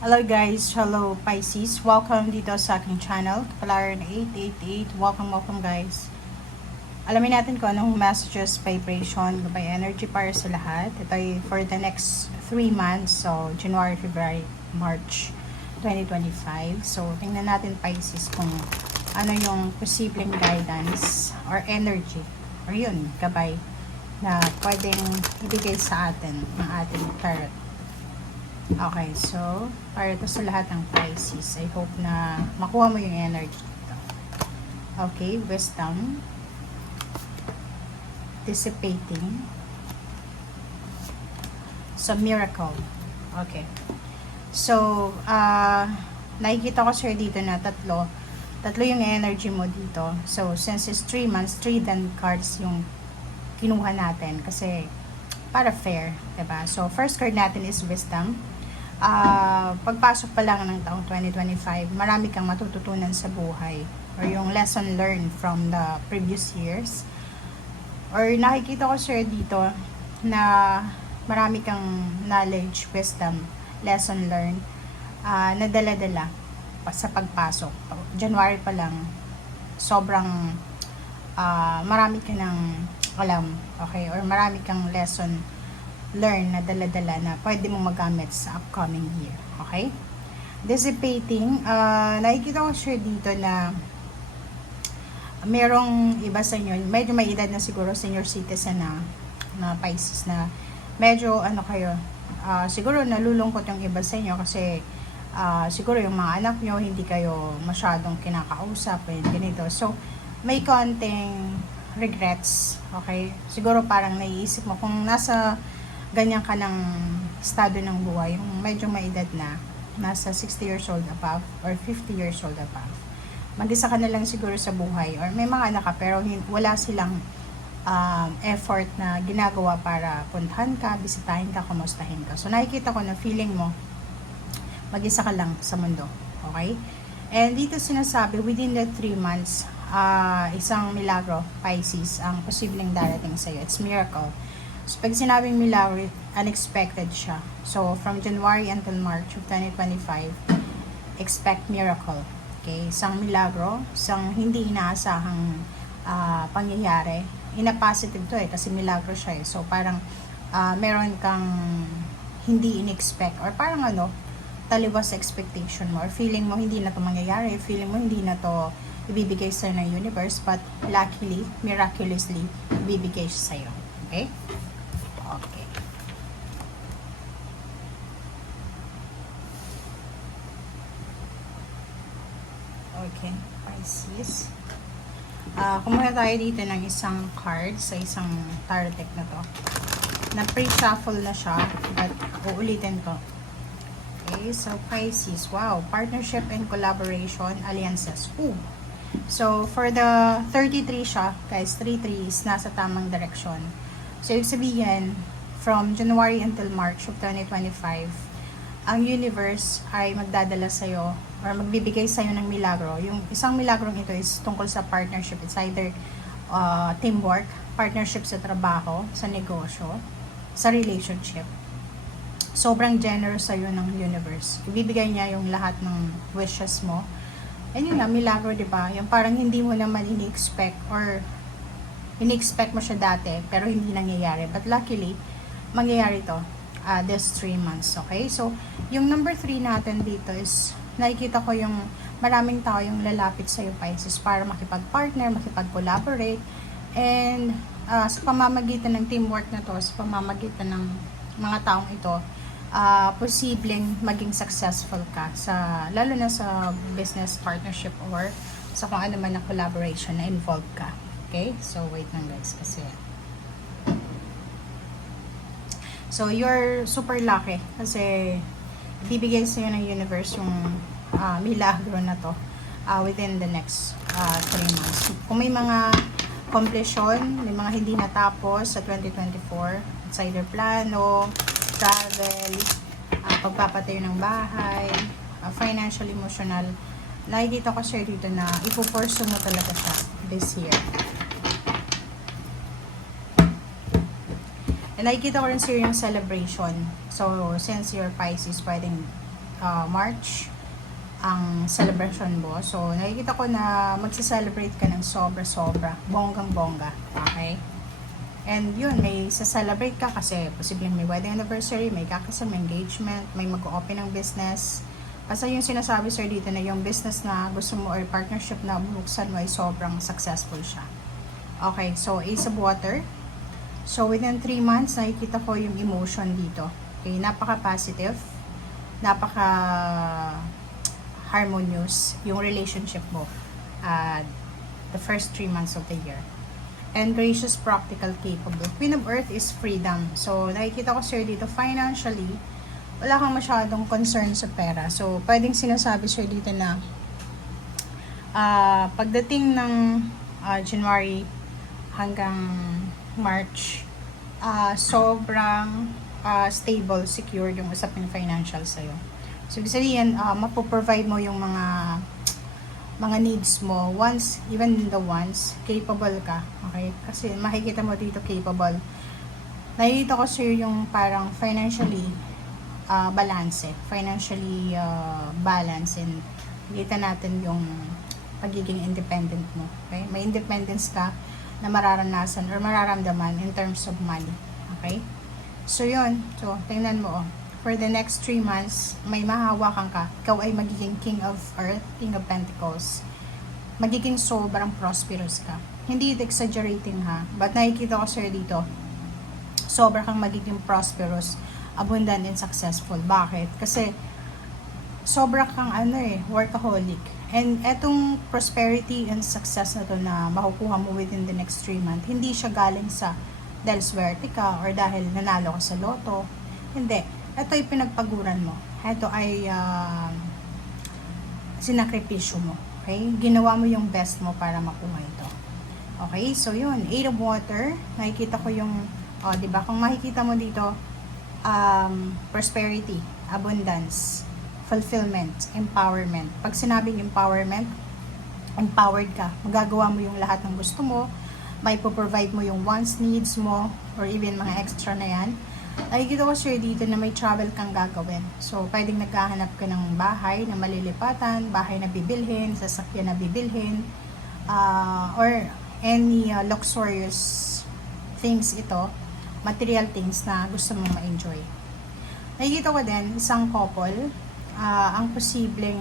Hello guys, hello Pisces. Welcome dito sa aking channel, Kapalaran 888. Welcome guys. Alamin natin kung anong messages, vibration, gabay energy para sa lahat. Ito ay for the next 3 months, so January, February, March 2025. So tingnan natin Pisces kung ano yung posibleng guidance or energy or yun, gabay na pwedeng ibigay sa atin ng ating tarot. Okay, so, para to sa lahat ng Pisces. I hope na makuha mo yung energy dito. Okay, wisdom. Dissipating. So, miracle. Okay. So, nakikita ko sir dito na tatlo yung energy mo dito. So, since it's 3 months, 3 then cards yung kinuha natin. Kasi, para fair, diba? So, first card natin is wisdom. Pagpasok pa lang ng taong 2025, marami kang matututunan sa buhay or yung lesson learned from the previous years. Or nakikita ko sir dito na marami kang knowledge, wisdom, lesson learned na dala-dala sa pagpasok. January pa lang, sobrang marami ka ng alam, okay? Or marami kang lesson learn na dala-dala na pwede mong magamit sa upcoming year. Okay? Dissipating. Nakikita ko sure dito na merong iba sa inyo, medyo may edad na siguro, senior citizen na Pisces na medyo ano kayo, siguro nalulungkot yung iba sa inyo kasi siguro yung mga anak nyo hindi kayo masyadong kinakausap ganito. So, may konting regrets. Okay? Siguro parang naiisip mo kung nasa ganyan ka ng estado ng buhay, yung medyo may edad na, nasa 60 years old above or 50 years old above. Mag-isa ka na lang siguro sa buhay or may mga anak ka pero wala silang effort na ginagawa para puntahan ka, bisitahin ka, kumustahin ka. So nakikita ko na feeling mo mag-isa ka lang sa mundo. Okay? And dito sinasabi, within the 3 months, isang milagro, Pisces, ang posibleng darating sa'yo. It's miracle. So, pag sinabing milagro, unexpected siya. So, from January until March of 2025, expect miracle. Okay? Isang milagro, isang hindi inaasahang pangyayari. In a positive to kasi milagro siya eh. So, parang meron kang hindi in-expect or parang taliwas sa expectation mo or feeling mo hindi na to mangyayari, feeling mo hindi na to ibibigay sa'yo ng universe, but luckily, miraculously, ibibigay siya sa'yo. Okay? Okay. Okay, Pisces. Kumuha tayo dito ng isang card sa isang tarot deck na to. Na pre-shuffle na siya, but uulitin ko. Okay, so Pisces, wow, partnership and collaboration, alliances. Ooh. So, for the 33 siya, guys, 33 is nasa tamang direksyon. So, ibig sabihin, from January until March of 2025, ang universe ay magdadala sa'yo or magbibigay sa'yo ng milagro. Yung isang milagrong ito is tungkol sa partnership. It's either teamwork, partnership sa trabaho, sa negosyo, sa relationship. Sobrang generous sa'yo ng universe. Ibibigay niya yung lahat ng wishes mo. And yun na, milagro, diba? Yung parang hindi mo naman ini-expect or ini-expect mo siya dati, pero hindi nangyayari. But luckily, mangyayari to this 3 months. Okay? So, yung number 3 natin dito is, nakikita ko yung maraming tao yung lalapit sa iyo, Pisces, para makipag-partner, makipag-collaborate, and sa pamamagitan ng teamwork na to, sa pamamagitan ng mga taong ito, posibleng maging successful ka sa, lalo na sa business partnership or sa kung ano man na collaboration na involved ka. Okay? So, wait lang guys kasi. So, you're super lucky kasi bibigay sa'yo ng universe yung milagro na to within the next 3 months. Kung may mga completion, may mga hindi natapos sa 2024, it's either plano, travel, pagpapatayo ng bahay, financial, emotional, nakikita ko share dito na ipupursue mo talaga siya this year. And nakikita ko rin sir yung celebration. So, since you're Pisces, pwedeng March ang celebration mo. So, nakikita ko na magsa-celebrate ka ng sobra-sobra. Bonggang-bongga. Okay? And yun, may sa-celebrate ka kasi posibleng may wedding anniversary, may kakasal, may engagement, may mag-open ng business. Kasi yung sinasabi sir dito na yung business na gusto mo or partnership na bubuksan mo ay sobrang successful siya. Okay, so Ace of Water. So within 3 months, nakikita ko yung emotion dito. Okay, napaka-positive, napaka-harmonious yung relationship mo the first 3 months of the year. And gracious, practical, capable. Queen of Earth is freedom. So, nakikita ko sir dito, financially, wala kang masyadong concern sa pera. So, pwedeng sinasabi sir dito na pagdating ng January hanggang March, sobrang stable, secure yung usapin financial sa'yo. So, ibig sabihin, mapoprovide mo yung mga needs mo once, even the ones capable ka, okay? Kasi makikita mo dito capable. Nakikita ko sir yung parang financially financially balance, and nakikita natin yung pagiging independent mo, okay? May independence ka na mararanasan or mararamdaman in terms of money, okay? So yun, so tingnan mo for the next 3 months, may mahahawakan ka. Ikaw ay magiging King of Earth, King of Pentacles. Magiging sobrang prosperous ka. Hindi it exaggerating ha, but nakikita ko sir dito, sobrang kang magiging prosperous, abundant, and successful. Bakit? Kasi sobrang kang workaholic. And etong prosperity and success na to na makukuha mo within the next 3 months, hindi siya galing sa dahil swerte ka or dahil nanalo ka sa loto. Hindi. Ito ay pinagpaguran mo. Ito ay sinakripisyo mo. Okay? Ginawa mo yung best mo para makuha ito. Okay? So, yun. 8 of Water. Nakikita ko yung, diba? Kung makikita mo dito, prosperity, abundance, fulfillment, empowerment. Pag sinabing empowerment, empowered ka. Magagawa mo yung lahat ng gusto mo. May provide mo yung wants, needs mo, or even mga extra na yan. Nakikita ko sir dito na may travel kang gagawin. So, pwedeng naghahanap ka ng bahay na malilipatan, bahay na bibilhin, sasakyan na bibilhin, or any luxurious things ito, material things na gusto mong ma-enjoy. Nakikita ko din, isang couple, ang posibleng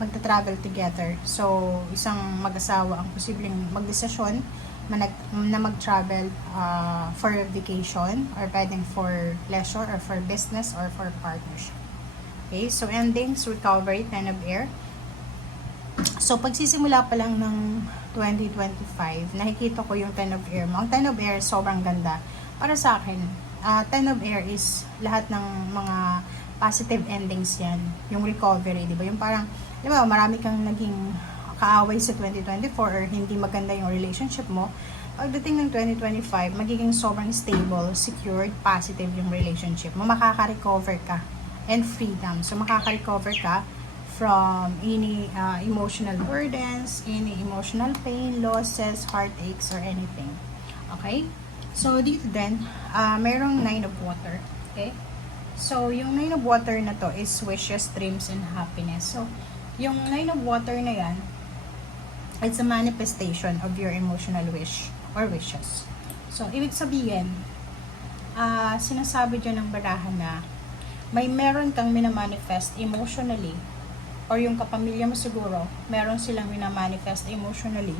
magta-travel together. So, isang mag-asawa ang posibleng magdesisyon na mag-travel for vacation, or pwedeng for leisure, or for business, or for partnership. Okay, so endings, recovery, Ten of Air. So, pagsisimula pa lang ng 2025, nakikita ko yung Ten of Air mo. Ang Ten of Air, sobrang ganda. Para sa akin, Ten of Air is lahat ng mga positive endings yan. Yung recovery, di ba? Yung parang, di ba, marami kang naging kaaway sa 2024 or hindi maganda yung relationship mo. Pagdating ng 2025, magiging sobrang stable, secured, positive yung relationship mo. Makaka-recover ka and freedom. So, makaka-recover ka from any emotional burdens, any emotional pain, losses, heartaches, or anything. Okay? So, dito din, merong 9 of Water. Okay? So, yung 9 of Water na to is wishes, dreams, and happiness. So, yung 9 of Water na yan, it's a manifestation of your emotional wish or wishes. So, ibig sabihin, sinasabi dyan ng barahan na may meron kang minamanifest emotionally, or yung kapamilya mo siguro, meron silang minamanifest emotionally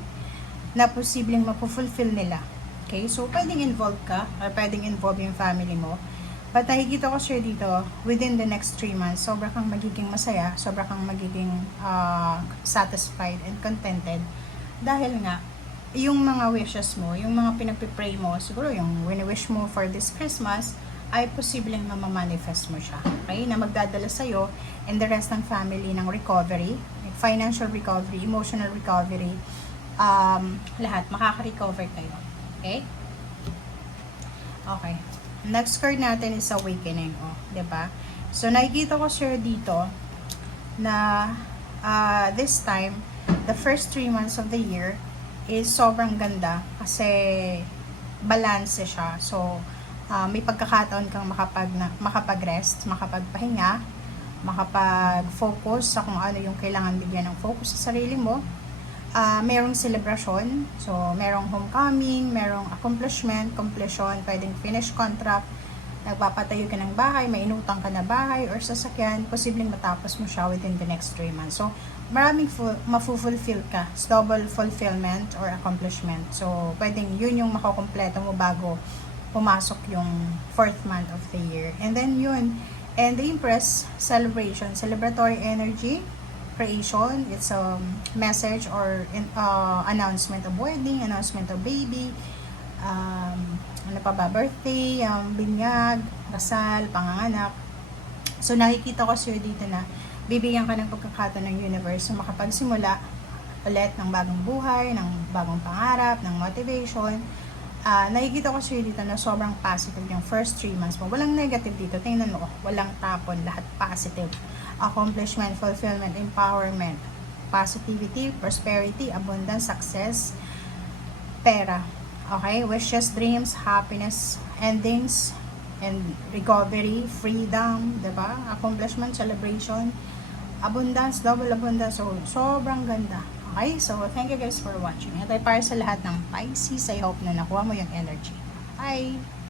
na posibleng mapufulfill nila. Okay? So, pwedeng involved ka, or pwedeng involved yung family mo. But nakikita ko sure dito, within the next 3 months, sobra kang magiging masaya, sobra kang magiging satisfied and contented. Dahil nga, yung mga wishes mo, yung mga pinagpipray mo, siguro yung wini-wish mo for this Christmas, ay posibleng na ma-manifest mo siya. Okay? Na magdadala sa'yo and the rest ng family ng recovery, financial recovery, emotional recovery, lahat, makaka-recover kayo. Okay? Okay. Next card natin is Awakening. Oh, 'di ba? So, nakikita ko sure dito na this time, the first 3 months of the year is sobrang ganda kasi balance siya. So, may pagkakataon kang makapag-rest, makapagpahinga, makapag-focus sa kung ano yung kailangan bigyan ng focus sa sarili mo. Merong celebration, so merong homecoming, merong accomplishment, completion, pwedeng finish contract, nagpapatayo ka ng bahay, may inutang ka na bahay or sasakyan, posibleng matapos mo siya within the next 3 months. So, maraming mafu-fulfill ka. It's double fulfillment or accomplishment. So, pwedeng yun yung makukompleto mo bago pumasok yung 4th month of the year. And then yun. And the Empress, celebration, celebratory energy, creation, it's a message or announcement of wedding, announcement of baby, ano pa ba, birthday, binyag, kasal, panganganak. So, nakikita ko sa'yo dito na bibigyan ka ng pagkakataon ng universe na makapagsimula ulit ng bagong buhay, ng bagong pangarap, ng motivation. Nakikita ko sa'yo dito na sobrang positive yung first 3 months mo. Walang negative dito. Tingnan mo, walang tapon. Lahat positive. Accomplishment, fulfillment, empowerment, positivity, prosperity, abundance, success, pera. Okay? Wishes, dreams, happiness, endings, and recovery, freedom, diba? Accomplishment, celebration, abundance, double abundance. So, sobrang ganda. Okay? So, thank you guys for watching. Ito ay para sa lahat ng Pisces. I hope na nakuha mo yung energy. Bye!